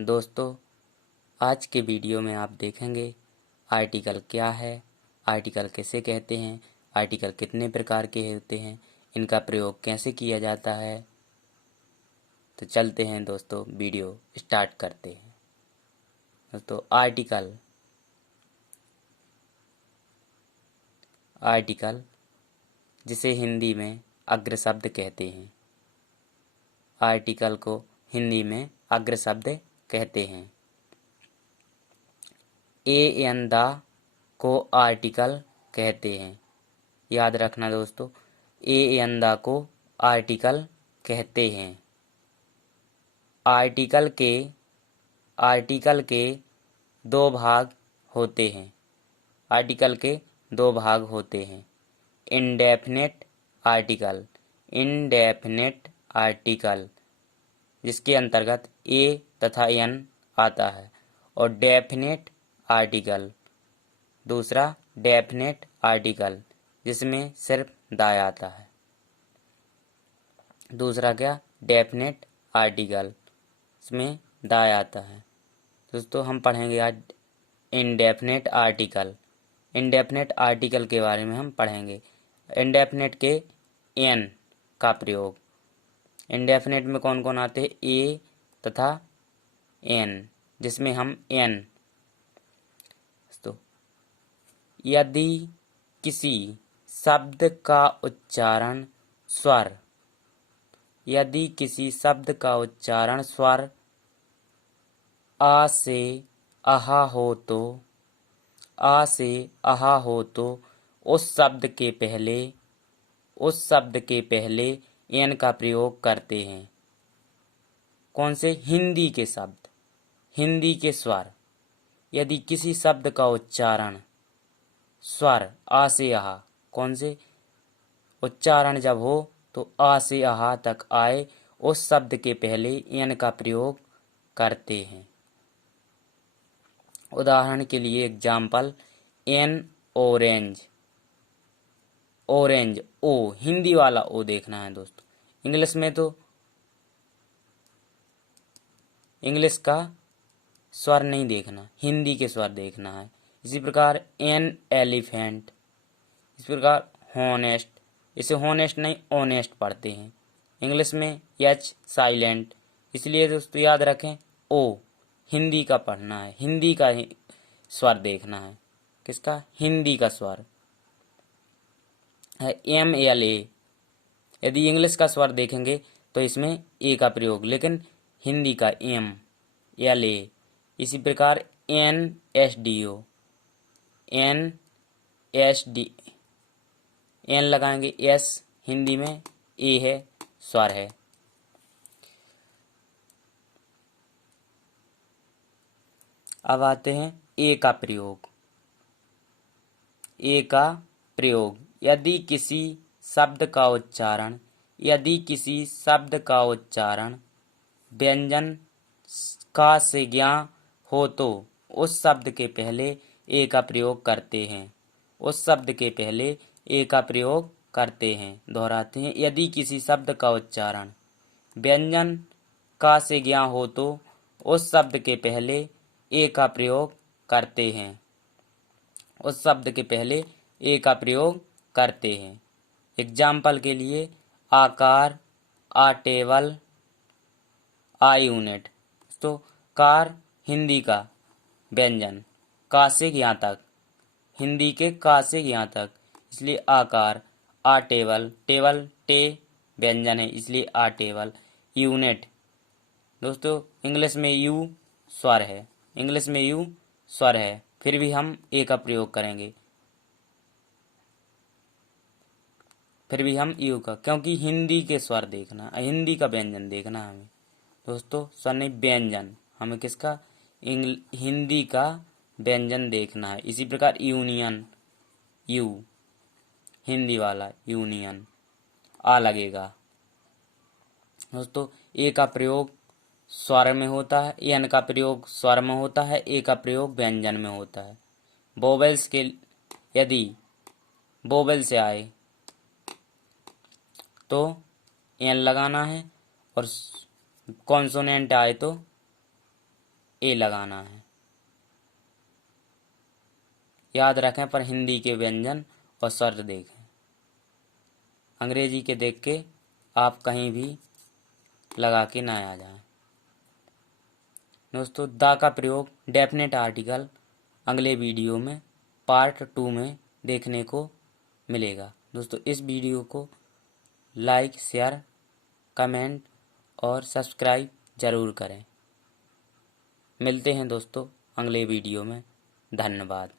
दोस्तों, आज के वीडियो में आप देखेंगे आर्टिकल क्या है, आर्टिकल किसे कहते हैं, आर्टिकल कितने प्रकार के होते हैं, इनका प्रयोग कैसे किया जाता है। तो चलते हैं दोस्तों, वीडियो स्टार्ट करते हैं। दोस्तों, आर्टिकल जिसे हिंदी में अग्र शब्द कहते हैं। आर्टिकल को हिंदी में अग्र शब्द कहते हैं। एन द को आर्टिकल कहते हैं। याद रखना दोस्तों, एन द को आर्टिकल कहते हैं। आर्टिकल के दो भाग होते हैं। आर्टिकल के दो भाग होते हैं। इंडेफिनेट आर्टिकल जिसके अंतर्गत ए तथा एन आता है, और डेफिनेट आर्टिकल दूसरा डेफिनेट आर्टिकल जिसमें सिर्फ द आता है। दूसरा क्या? डेफिनेट आर्टिकल इसमें द आता है। दोस्तों, हम पढ़ेंगे आज इंडेफिनेट आर्टिकल। इंडेफिनेट आर्टिकल के बारे में हम पढ़ेंगे। इंडेफिनेट के एन का प्रयोग। इंडेफिनेट में कौन कौन आते हैं? ए तथा एन, जिसमें हम एन। तो यदि किसी शब्द का उच्चारण स्वर आ से अहा हो तो उस शब्द के पहले एन का प्रयोग करते हैं। कौन से? हिंदी के शब्द, हिंदी के स्वर। यदि किसी शब्द का उच्चारण स्वर आ से अहा, कौन से उच्चारण जब हो तो आ से अहा तक आए, उस शब्द के पहले एन का प्रयोग करते हैं। उदाहरण के लिए एग्जाम्पल, एन ऑरेंज। ऑरेंज, ओ हिंदी वाला ओ देखना है दोस्तों। इंग्लिश में तो इंग्लिश का स्वर नहीं देखना, हिंदी के स्वर देखना है। इसी प्रकार एन एलिफेंट। इस प्रकार हॉनेस्ट, इसे हॉनेस्ट नहीं ऑनेस्ट पढ़ते हैं। इंग्लिश में एच साइलेंट। इसलिए दोस्तों याद रखें, ओ हिंदी का पढ़ना है, हिंदी का स्वर देखना है। किसका? हिंदी का स्वर है एम एल ए। यदि इंग्लिश का स्वर देखेंगे तो इसमें ए का प्रयोग, लेकिन हिंदी का एम एल ए। इसी प्रकार N S D O, N S D, N लगाएंगे, एस हिंदी में ए है, स्वर है। अब आते हैं ए का प्रयोग। ए का प्रयोग, यदि किसी शब्द का उच्चारण व्यंजन का से ज्ञा हो तो उस शब्द के पहले ए का प्रयोग करते हैं। उस शब्द के पहले ए का प्रयोग करते हैं। दोहराते हैं, यदि किसी शब्द का उच्चारण व्यंजन का से ज्ञा हो तो उस शब्द के पहले ए का प्रयोग करते हैं। उस शब्द के पहले ए का प्रयोग करते हैं। एग्जाम्पल के लिए आकार, आ टेबल, आ यूनिट। तो कार हिंदी का व्यंजन, का से ज्ञा तक, हिंदी के का से ज्ञा तक, इसलिए आकार। आ टेबल, टेबल टे व्यंजन है, इसलिए आ टेबल। यूनिट दोस्तों, इंग्लिश में यू स्वर है, इंग्लिश में यू स्वर है, फिर भी हम ए का प्रयोग करेंगे, फिर भी हम यू का, क्योंकि हिंदी के स्वर देखना, हिंदी का व्यंजन देखना हमें दोस्तों। स्वर नहीं, व्यंजन हमें किसका? हिंदी का व्यंजन देखना है। इसी प्रकार यूनियन, यू हिंदी वाला यूनियन, आ लगेगा दोस्तों। ए का प्रयोग स्वर में होता है, एन का प्रयोग स्वर में होता है, ए का प्रयोग व्यंजन में होता है। वोवेल्स के, यदि वोवेल से आए तो एन लगाना है, और कॉन्सोनेंट आए तो ए लगाना है। याद रखें, पर हिंदी के व्यंजन और स्वर देखें। अंग्रेजी के देख के आप कहीं भी लगा के ना आ जाएं। दोस्तों, द का प्रयोग डेफिनेट आर्टिकल अगले वीडियो में पार्ट 2 में देखने को मिलेगा। दोस्तों, इस वीडियो को लाइक, शेयर, कमेंट और सब्सक्राइब जरूर करें। मिलते हैं दोस्तों अगले वीडियो में। धन्यवाद।